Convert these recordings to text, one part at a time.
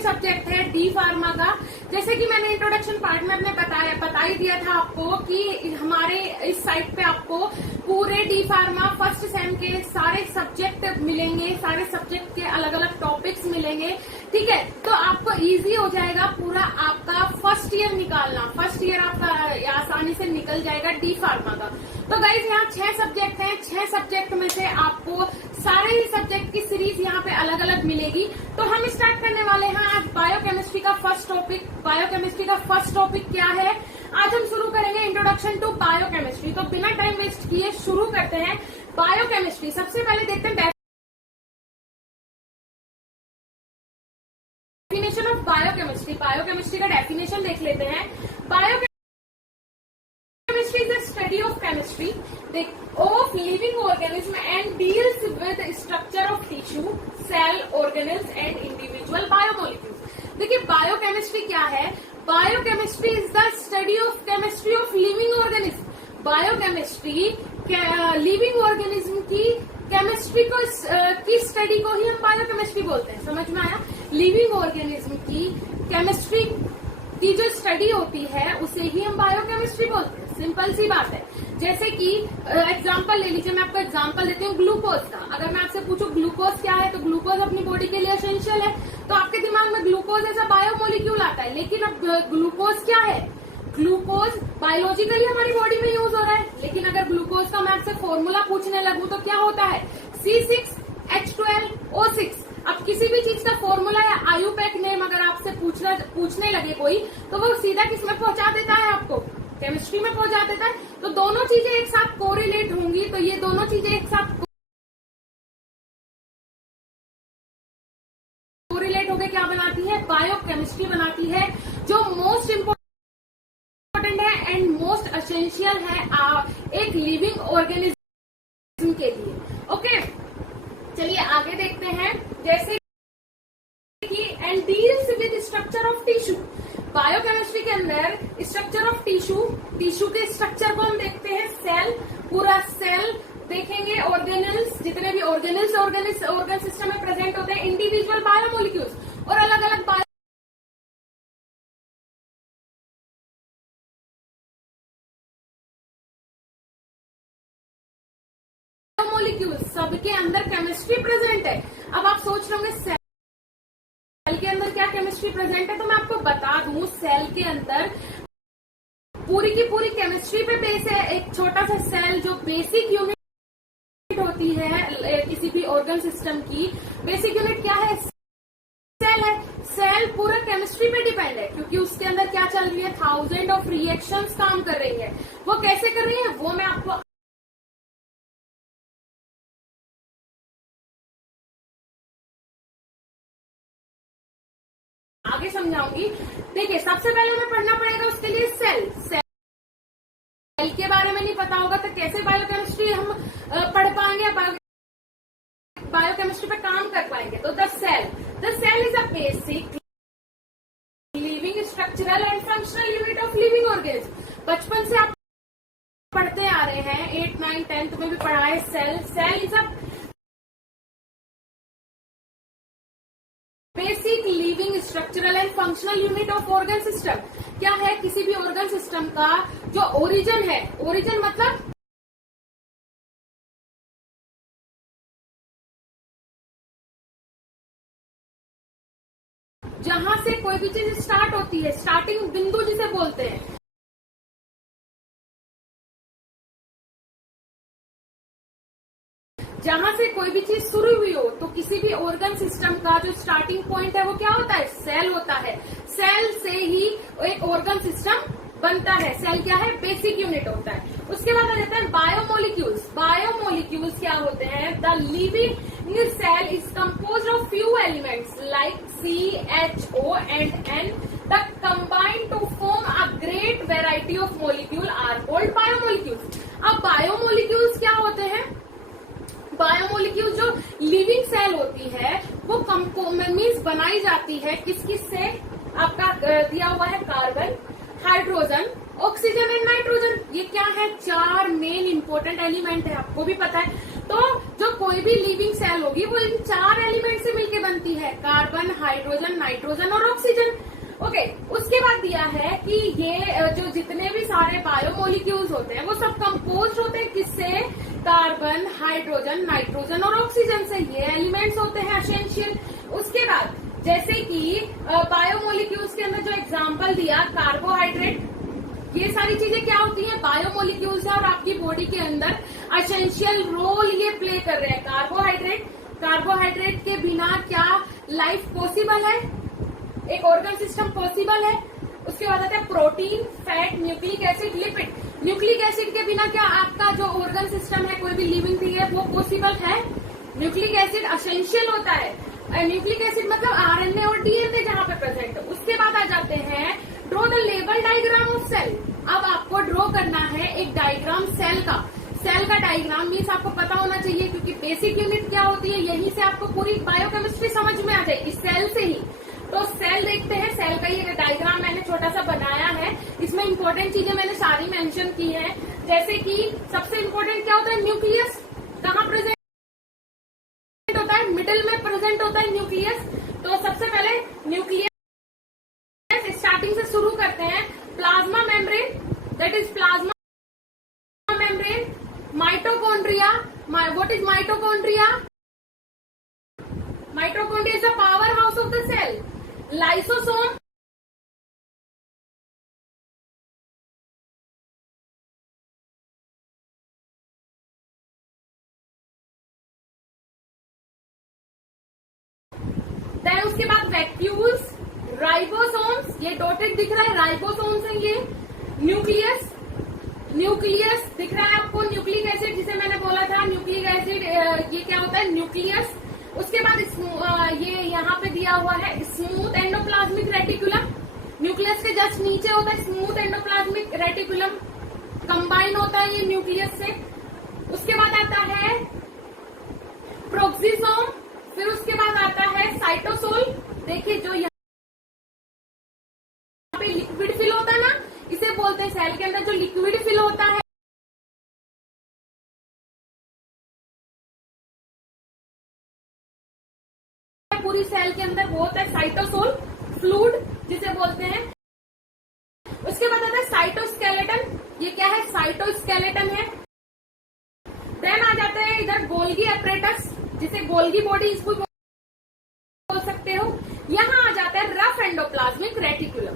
Second subject है D pharma का। जैसे कि मैंने इंट्रोडक्शन पार्ट में अपने बता ही दिया था आपको कि हमारे इस साइट पे आपको पूरे डी फार्मा फर्स्ट सेम के सारे सब्जेक्ट मिलेंगे, सारे सब्जेक्ट के अलग अलग टॉपिक्स मिलेंगे। ठीक है, तो आपको इजी हो जाएगा पूरा आपका फर्स्ट ईयर निकालना। फर्स्ट ईयर आपका आसानी से निकल जाएगा डी फार्मा का। तो गाइज यहाँ 6 सब्जेक्ट हैं, 6 सब्जेक्ट में से आपको सारे ही सब्जेक्ट की सीरीज यहाँ पे अलग अलग मिलेगी। तो हम स्टार्ट करने वाले हैं आज बायोकेमिस्ट्री का फर्स्ट टॉपिक। बायोकेमिस्ट्री का फर्स्ट टॉपिक क्या है, आज हम शुरू करेंगे इंट्रोडक्शन टू बायोकेमिस्ट्री। तो बिना टाइम वेस्ट किए शुरू करते हैं बायोकेमिस्ट्री। सबसे पहले देखते हैं डेफिनेशन ऑफ बायोकेमिस्ट्री। बायोकेमिस्ट्री का डेफिनेशन देख लेते हैं। Biochemistry is the study of chemistry of living organism and deals with structure of tissue, cell, organelles and individual biomolecules। देखिए बायोकेमिस्ट्री क्या है। Biochemistry is the study of chemistry of living organism. Biochemistry living organism की chemistry को की study को ही हम biochemistry बोलते हैं। समझ में आया? लिविंग ऑर्गेनिज्म की केमिस्ट्री की जो स्टडी होती है उसे ही हम बायोकेमिस्ट्री बोलते हैं। सिंपल सी बात है। जैसे कि एग्जांपल ले लीजिए, मैं आपको एग्जांपल देती हूँ ग्लूकोज का। अगर मैं आपसे पूछूं ग्लूकोज क्या है, तो ग्लूकोज अपनी बॉडी के लिए एसेंशियल है। तो आपके दिमाग में ग्लूकोज ऐसा बायोमोलिक्यूल आता है, लेकिन अब ग्लूकोज क्या है? ग्लूकोज बायोलॉजिकली हमारी बॉडी में यूज हो रहा है, लेकिन अगर ग्लूकोज का मैं आपसे फॉर्मूला पूछने लगूं तो क्या होता है? C6H12O6। अब किसी भी चीज का फॉर्मूला या आयुपैक नेम अगर आपसे पूछने लगे कोई, तो वो सीधा किसमें पहुंचा देता है? आपको केमिस्ट्री में पहुंचा देता है। तो दोनों चीजें एक साथ कोरिलेट होंगी, तो ये दोनों चीजें एक साथ कोरिलेट होकर क्या बनाती है? बायोकेमिस्ट्री बनाती है, जो मोस्ट इम्पोर्टेंट है एंड मोस्ट एसेंशियल है एक लिविंग ऑर्गेनिज्म के लिए। ओके, चलिए आगे देखते हैं। जैसे कि and deals with structure of tissue. Biochemistry के अंदर स्ट्रक्चर ऑफ टिश्यू के स्ट्रक्चर को हम देखते हैं। सेल, पूरा सेल देखेंगे, ऑर्गेनल्स, जितने भी ऑर्गेनल्स ऑर्गन सिस्टम में प्रेजेंट होते हैं, इंडिविजुअल बायोमोलिक्यूल्स और अलग अलग बायोमोलिक्यूल्स, सबके अंदर केमिस्ट्री प्रेजेंट है। अब आप सोच रहे होंगे सेल के अंदर क्या केमिस्ट्री प्रेजेंट है, तो मैं आपको बता दूं सेल के अंदर पूरी की पूरी केमिस्ट्री पे बेस है। एक छोटा सा सेल जो बेसिक यूनिट होती है किसी भी ऑर्गन सिस्टम की, बेसिक यूनिट क्या है? सेल है। सेल पूरा केमिस्ट्री पे डिपेंड है, क्योंकि उसके अंदर क्या चल रही है? 1000 ऑफ रिएक्शंस काम कर रही है। वो कैसे कर रही है वो मैं आपको आगे समझाऊंगी। देखिए सबसे पहले हमें पढ़ना पड़ेगा उसके लिए सेल के बारे में नहीं पता होगा तो कैसे बायोकेमिस्ट्री हम पढ़ पाएंगे, बायोकेमिस्ट्री पे काम कर पाएंगे। तो the cell is a basic living structural and functional unit of living organism. बचपन से आप पढ़ते आ रहे हैं, 8, 9, 10 में भी पढ़ा है cell is a basic living structural and functional unit of organ system. क्या है? किसी भी ऑर्गन सिस्टम का जो ओरिजिन है, ओरिजिन मतलब जहां से कोई भी चीज स्टार्ट होती है, स्टार्टिंग बिंदु जिसे बोलते हैं। जहां से कोई भी चीज शुरू हुई हो, तो किसी भी ऑर्गन सिस्टम का जो स्टार्टिंग पॉइंट है वो क्या होता है? सेल होता है। सेल से ही एक ऑर्गन सिस्टम बनता है। सेल क्या है? बेसिक यूनिट होता है। उसके बाद आ जाता है बायोमोलिक्यूल्स। बायोमोलिक्यूल्स क्या होते हैं? The living cell is compose of few elements like CHO and N that combine to form a great variety of molecule are called biomolecules। अब बायोमोलिक्यूल्स क्या होते हैं? बायोमोलिक्यूल जो लिविंग सेल होती है वो मीन्स बनाई जाती है किस से? आपका दिया हुआ है carbon, hydrogen, oxygen and nitrogen. ये क्या है? 4 मेन इंपॉर्टेंट एलिमेंट है, आपको भी पता है। तो जो कोई भी लिविंग सेल होगी वो इन 4 एलिमेंट से मिलकर बनती है, कार्बन, हाइड्रोजन, नाइट्रोजन और ऑक्सीजन। ओके, उसके बाद दिया है कि ये जो जितने भी सारे बायोमोलिक्यूल्स होते हैं वो सब कंपोज होते हैं किससे, कार्बन, हाइड्रोजन, नाइट्रोजन और ऑक्सीजन से। ये एलिमेंट्स होते हैं एसेंशियल। उसके बाद जैसे कि बायोमोलिक्यूल्स के अंदर जो एग्जांपल दिया, कार्बोहाइड्रेट, ये सारी चीजें क्या होती हैं, बायोमोलिक्यूल्स है और आपकी बॉडी के अंदर एसेंशियल रोल ये प्ले कर रहे हैं। कार्बोहाइड्रेट के बिना क्या लाइफ पॉसिबल है, एक ऑर्गन सिस्टम पॉसिबल है। उसके बाद आता है protein, fat, nucleic acid, lipid. Nucleic acid के बिना क्या आपका जो ऑर्गन सिस्टम है, कोई भी लिविंग थिंग है, वो पॉसिबल है। न्यूक्लिक एसिड एसेंशियल होता है। न्यूक्लिक एसिड मतलब आरएनए और डीएनए जहां पे प्रेजेंट है। उसके बाद आ जाते हैं draw the level diagram of cell. अब आपको ड्रॉ करना है एक डायग्राम सेल का। सेल का डायग्राम मीन्स आपको पता होना चाहिए, क्योंकि बेसिक यूनिट क्या होती है, यहीं से आपको पूरी बायोकेमिस्ट्री समझ में आ जाएगी, सेल से ही। तो सेल देखते हैं, सेल का ये डायग्राम मैंने छोटा सा बनाया है। इसमें इंपॉर्टेंट चीजें मैंने सारी मेंशन की हैं, जैसे कि सबसे इंपॉर्टेंट क्या होता है, न्यूक्लियस कहाँ प्रेजेंट होता है, मिडिल में प्रेजेंट होता है न्यूक्लियस। तो सबसे पहले न्यूक्लियस स्टार्टिंग से शुरू करते हैं। Plasma membrane, that is plasma membrane. Mitochondria, what is mitochondria? Mitochondria is the powerhouse of the cell. Lysosome, then उसके बाद वैक्यूल्स, राइबोसोम्स, ये डॉटेड दिख रहा है, राइबोसोम्स है ये। न्यूक्लियस दिख रहा है आपको, न्यूक्लिक एसिड जिसे मैंने बोला था, न्यूक्लिक एसिड ये क्या होता है, न्यूक्लियस। उसके बाद ये यहाँ पे दिया हुआ है स्मूथ एंडोप्लाज्मिक रेटिकुलम। न्यूक्लियस के जस्ट नीचे होता है स्मूथ एंडोप्लाज्मिक रेटिकुलम, कंबाइन होता है ये न्यूक्लियस से। उसके बाद आता है प्रोक्सिसोम, फिर उसके बाद आता है साइटोसोल। देखिए जो यहाँ पे लिक्विड फिल होता है ना, इसे बोलते हैं सेल के अंदर जो लिक्विड फिल होता है, पूरी सेल के अंदर, वो होता है साइटोसोल फ्लूइड जिसे बोलते हैं। उसके बाद आता है साइटोस्केलेटन, ये क्या है, साइटोस्केलेटन है। देन आ जाते हैं इधर गोल्गी एपरेटस, जिसे गोल्गी बॉडी इसको बोल सकते हो। यहाँ आ जाता है rough endoplasmic reticulum,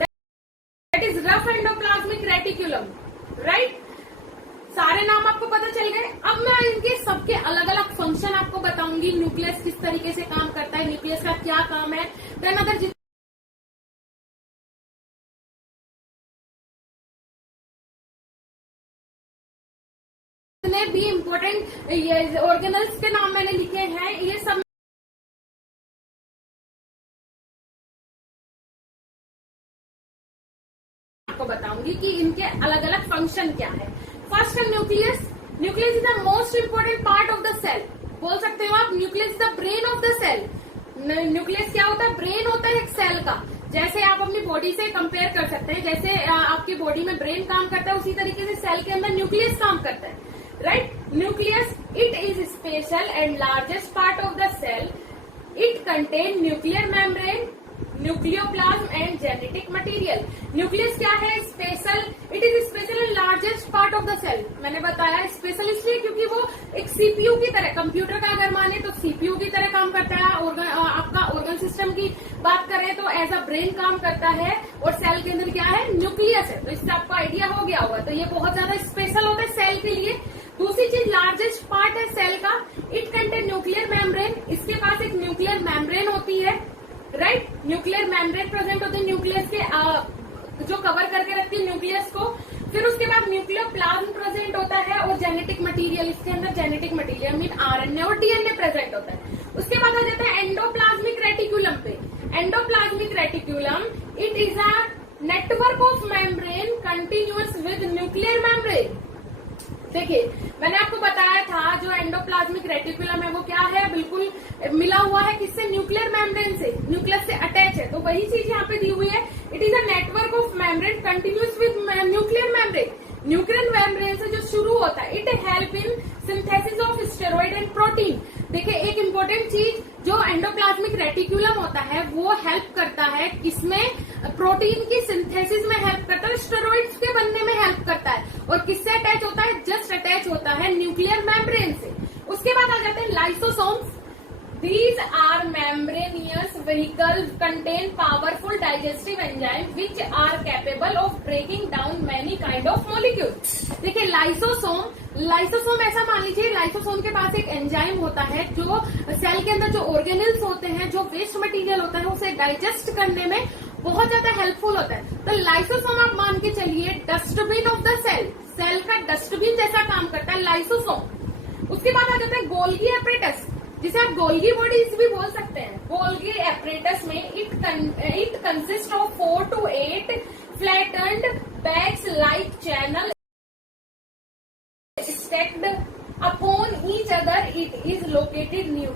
that is rough endoplasmic reticulum, right. सारे नाम आपको पता चल गए। अब मैं इनके सबके अलग अलग फंक्शन आपको बताऊंगी, न्यूक्लियस किस तरीके से काम करता है, न्यूक्लियस का क्या काम है। देन अगर जितने भी इम्पोर्टेंट ऑर्गेनल्स के नाम मैंने लिखे हैं, ये सब आपको बताऊंगी कि इनके अलग अलग फंक्शन क्या है। फर्स्ट है nucleus. Nucleus is the most important part of the cell, बोल सकते हो आप, nucleus is the brain of the cell. Nucleus क्या होता है, ब्रेन होता है एक सेल का। जैसे आप अपनी बॉडी से कंपेयर कर सकते हैं, जैसे आपकी बॉडी में ब्रेन काम करता है, उसी तरीके से सेल के अंदर न्यूक्लियस काम करता है, right. Nucleus it is special and largest part of the cell. It contain nuclear membrane, nucleoplasm and genetic material. Nucleus क्या है, special, it is special and largest part of the cell. मैंने बताया special इसलिए क्योंकि वो एक CPU की तरह, कंप्यूटर का अगर माने तो सीपीयू की तरह काम करता है। आपका ऑर्गन सिस्टम की बात करें तो एज अ ब्रेन काम करता है, और सेल के अंदर क्या है, न्यूक्लियस है। तो इससे आपको आइडिया हो गया होगा। तो ये बहुत ज्यादा स्पेशल होता है सेल के लिए। दूसरी चीज, लार्जेस्ट पार्ट है सेल का। इट कंटेन न्यूक्लियर मेम्ब्रेन, इसके पास एक न्यूक्लियर मेम्ब्रेन होती है, राइट। न्यूक्लियर मेम्ब्रेन प्रेजेंट होते हैं न्यूक्लियस के, जो कवर करके रखती है न्यूक्लियस को। फिर उसके बाद न्यूक्लियोप्लाज्म प्रेजेंट होता है और जेनेटिक मटेरियल, इसके अंदर जेनेटिक मटेरियल मीन आरएनए और डीएनए प्रेजेंट होता है। उसके बाद आ जाता है एंडोप्लाज्मिक रेटिकुलम पे। Endoplasmic reticulum it is a network of membrane continuous with nuclear membrane. देखिए मैंने आपको बताया था जो एंडोप्लाज्मिक रेटिकुलम है वो क्या है, बिल्कुल मिला हुआ है किससे, न्यूक्लियर मेम्ब्रेन से, न्यूक्लियस से अटैच है। तो वही चीज यहाँ पे दी हुई है। It is a network of membrane continuous with nuclear membrane. Nuclear membrane से जो शुरू होता है, it help in synthesis of steroid and protein. देखिए एक इंपॉर्टेंट चीज, जो एंडोप्लाज्मिक रेटिकुलम होता है वो हेल्प करता है किसमें, प्रोटीन की सिंथेसिस में हेल्प करता है, स्टेरॉइड्स के बनने में हेल्प करता है। और किससे अटैच होता है, जस्ट अटैच होता है न्यूक्लियर मेम्ब्रेन से। उसके बाद आ जाते हैं lysosomes. These are membranous vehicles contain powerful digestive enzymes which are capable of breaking down many kind of molecules। देखिए लाइसोसोम ऐसा मान लीजिए, लाइसोसोम के पास एक एंजाइम होता है जो सेल के अंदर जो ऑर्गेनल्स होते हैं, जो वेस्ट मटेरियल होता है, उसे डाइजेस्ट करने में बहुत ज्यादा हेल्पफुल होता है। तो लाइसोसोम आप मान के चलिए dustbin of the cell, cell का डस्टबिन जैसा काम करता है लाइसोसोम। उसके बाद आ जाता है गोल्गी एपरेटस, जिसे आप गोल्गी बॉडीज भी बोल सकते हैं। गोल्गी एपरेटस में it consist of 4 to 8 flattened bags like channel stacked upon each other. It is located new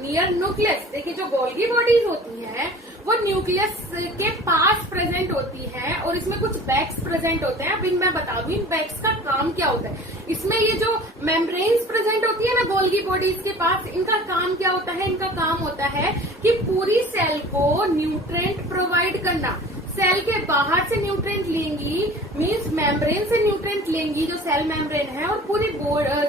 near nucleus. देखिए जो गोल्गी बॉडीज होती हैं वो न्यूक्लियस के पास प्रेजेंट होती है और इसमें कुछ बैग्स प्रेजेंट होते हैं। अब मैं बता दूं इन बैग्स का काम क्या होता है। इसमें ये जो मेम्ब्रेन्स प्रेजेंट होती है ना गोल्गी बॉडीज के पास, इनका काम क्या होता है, इनका काम होता है कि पूरी सेल को न्यूट्रिएंट प्रोवाइड करना। सेल के बाहर से न्यूट्रिएंट लेंगी, मींस मेम्ब्रेन से न्यूट्रिएंट लेंगी जो सेल मेम्ब्रेन है, और पूरी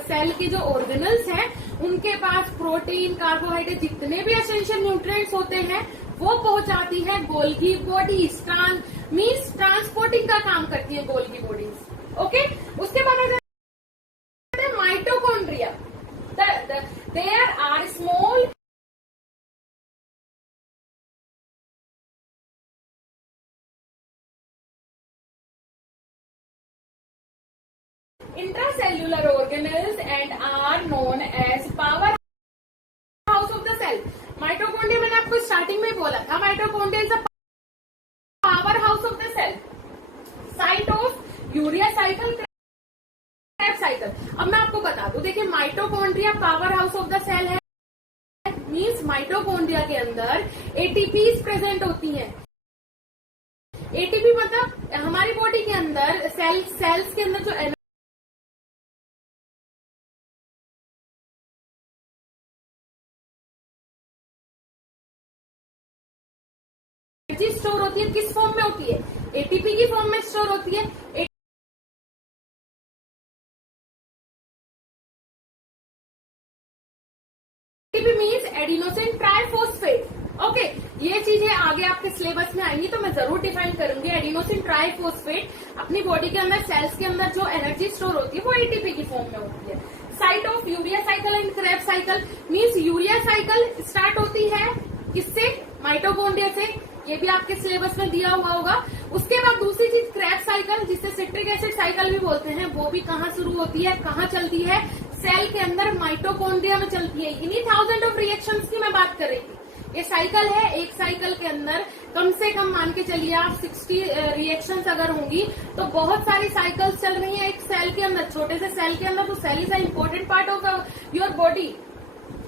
सेल के जो ऑर्गेनल्स हैं उनके पास प्रोटीन, कार्बोहाइड्रेट, जितने भी एसेंशियल न्यूट्रिएंट्स होते हैं वो पहुंचाती है गोल्गी बॉडीज। मींस ट्रांसपोर्टिंग का काम करती है गोल्गी बॉडीज। ओके, उसके बाद आ जाते हैं mitochondria. There are small intracellular organelles and are known as powerhouse of the cell। Mitochondria मैंने आपको स्टार्टिंग में बोला था, mitochondria is a powerhouse of the cell, site of urea cycle, Krebs cycle. अब मैं आपको बता दूं, देखिए mitochondria powerhouse of the cell है, मीन्स माइटोकॉन्ड्रिया के अंदर एटीपीज प्रेजेंट होती हैं। एटीपी मतलब हमारी बॉडी के अंदर सेल्स के अंदर जो एनर्जी स्टोर होती है, किस फॉर्म में होती है, एटीपी की फॉर्म में स्टोर होती है। ATP means adenosine triphosphate. Okay, ये चीजें आगे आपके सिलेबस में आएंगी तो मैं जरूर डिफाइन करूंगी। एडिनोसिन ट्राइफॉस्फेट अपनी बॉडी के अंदर सेल्स के अंदर जो एनर्जी स्टोर होती है वो एटीपी की फॉर्म में होती है। Site of urea cycle and Krebs cycle means urea cycle start होती है किससे, माइटोकॉन्ड्रिया से, ये भी आपके सिलेबस में दिया हुआ होगा। उसके बाद दूसरी चीज क्रेब्स साइकिल, जिसे सिट्रिक एसिड साइकिल भी बोलते हैं, वो भी कहाँ शुरू होती है, कहाँ चलती है, सेल के अंदर माइटोकॉन्ड्रिया में चलती है। इन्हीं थाउजेंड ऑफ रिएक्शंस की मैं बात कर रही थी। ये साइकिल है, एक साइकिल के अंदर कम से कम मान के चलिए आप 60 रिएक्शंस अगर होंगी तो बहुत सारी साइकिल्स चल रही है एक सेल के अंदर, छोटे से सेल के अंदर। तो cell is a important part of your body.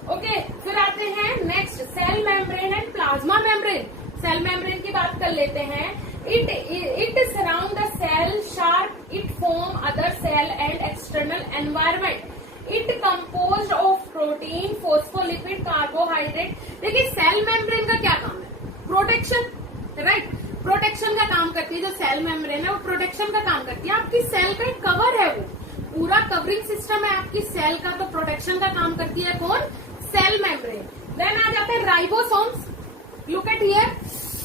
Okay, फिर आते हैं next cell membrane and plasma membrane. Cell membrane की बात कर लेते हैं। It surround the cell sharp, it form other cell and external environment. It composed of protein, phospholipid, carbohydrate. देखिए cell membrane का क्या काम है, प्रोटेक्शन, राइट, प्रोटेक्शन का काम करती है। जो सेल मेम्ब्रेन है वो प्रोटेक्शन का काम करती है। आपकी सेल का एक कवर है, वो पूरा कवरिंग सिस्टम है आपकी सेल का, तो प्रोटेक्शन का काम करती है कौन, सेल मेम्ब्रेन। देन आ जाते हैं ribosomes. Look at here,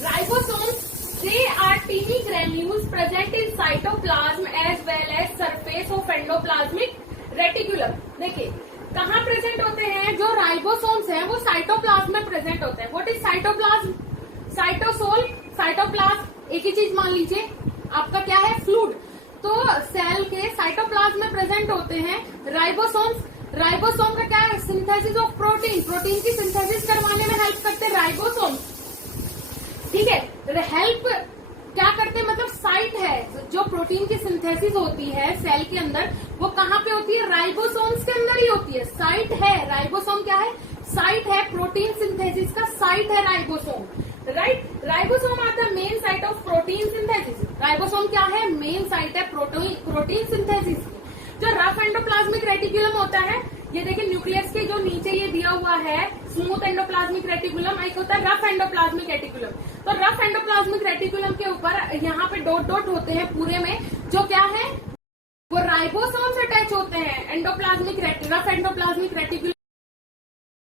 ribosomes, they are teeny granules present in cytoplasm as well as surface of endoplasmic reticulum। देखिए कहाँ प्रेजेंट होते हैं, जो राइबोसोम्स हैं वो साइटोप्लाज्म में प्रेजेंट होते हैं। What is cytoplasm, cytosol, cytoplasm एक ही चीज मान लीजिए, आपका क्या है, फ्लूइड। तो सेल के साइटोप्लाज्म में प्रेजेंट होते हैं राइबोसोम्स। राइबोसोम का क्या है, सिंथेसिस ऑफ प्रोटीन, प्रोटीन की सिंथेसिस करवाने में हेल्प करते हैं राइबोसोम। ठीक है, हेल्प क्या करते हैं, मतलब साइट है जो प्रोटीन की सिंथेसिस होती है सेल के अंदर, वो कहाँ पे होती है? राइबोसोम्स के अंदर ही होती है। साइट है, राइबोसोम क्या है? साइट है, प्रोटीन सिंथेसिस का साइट है ribosome, right. Ribosome are the main site of protein synthesis. Ribosome क्या है? मेन साइट है प्रोटीन सिंथेसिस की। जो रफ एंडोप्लाज्मिक रेटिकुलम होता है, ये देखिए न्यूक्लियस के जो नीचे ये दिया हुआ है स्मूथ एंडोप्लाज्मिक रेटिकुलम, एक होता है रफ एंडोप्लाज्मिक रेटिकुलम। तो रफ एंडोप्लाज्मिक रेटिकुलम के ऊपर यहाँ पे डॉट डॉट होते हैं पूरे में, जो क्या है? वो राइबोसोम से अटैच होते हैं। रफ एंडोप्लाज्मिक रेटिकुलम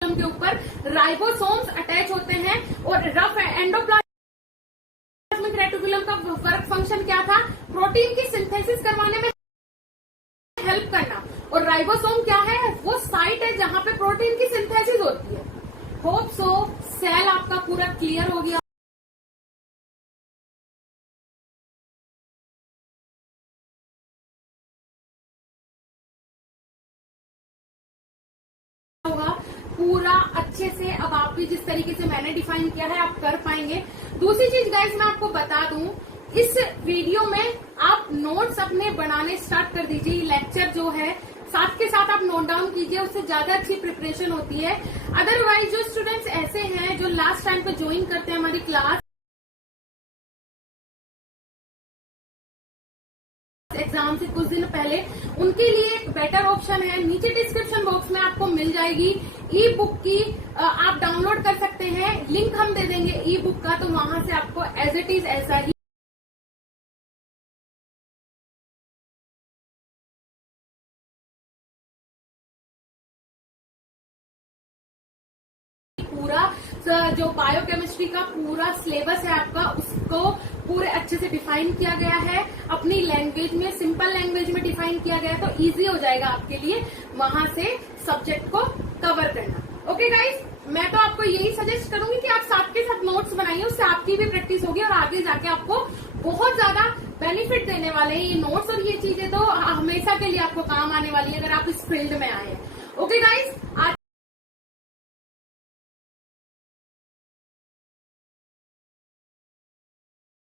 के ऊपर राइबोसोम्स अटैच होते हैं। और रफ एंडोप्लाज्मिक रेटिकुलम का वर्क फंक्शन क्या था? प्रोटीन की सिंथेसिस करवाने में हेल्प करना। और राइबोसोम क्या है? वो साइट है जहां पे प्रोटीन की सिंथेसिस होती है। होप सो सेल आपका पूरा क्लियर हो गया होगा पूरा अच्छे से। अब आप भी जिस तरीके से मैंने डिफाइन किया है आप कर पाएंगे। दूसरी चीज गाइस मैं आपको बता दूं, इस वीडियो में आप नोट्स अपने बनाने स्टार्ट कर दीजिए। लेक्चर जो है साथ के साथ आप नोट डाउन कीजिए, उससे ज्यादा अच्छी प्रिपरेशन होती है। अदरवाइज जो स्टूडेंट्स ऐसे हैं जो लास्ट टाइम पे ज्वाइन करते हैं हमारी क्लास एग्जाम से कुछ दिन पहले, उनके लिए एक बेटर ऑप्शन है, नीचे डिस्क्रिप्शन बॉक्स में आपको मिल जाएगी ई बुक की, आप डाउनलोड कर सकते हैं। लिंक हम दे देंगे ई बुक का, तो वहां से आपको एज इट इज ऐसा ही पूरा जो बायोकेमिस्ट्री का पूरा सिलेबस है आपका, उसको पूरे अच्छे से डिफाइन किया गया है। अपनी लैंग्वेज में, सिंपल लैंग्वेज में डिफाइन किया गया है, तो इजी हो जाएगा आपके लिए वहां से सब्जेक्ट को कवर करना। ओके गाइस, मैं तो आपको यही सजेस्ट करूंगी कि आप साथ के साथ नोट्स बनाइए, उससे आपकी भी प्रैक्टिस होगी और आगे जाके आपको बहुत ज्यादा बेनिफिट देने वाले हैं ये नोट्स। और ये चीजें तो हमेशा के लिए आपको काम आने वाली है अगर आप इस फील्ड में आए। ओके गाइस, आज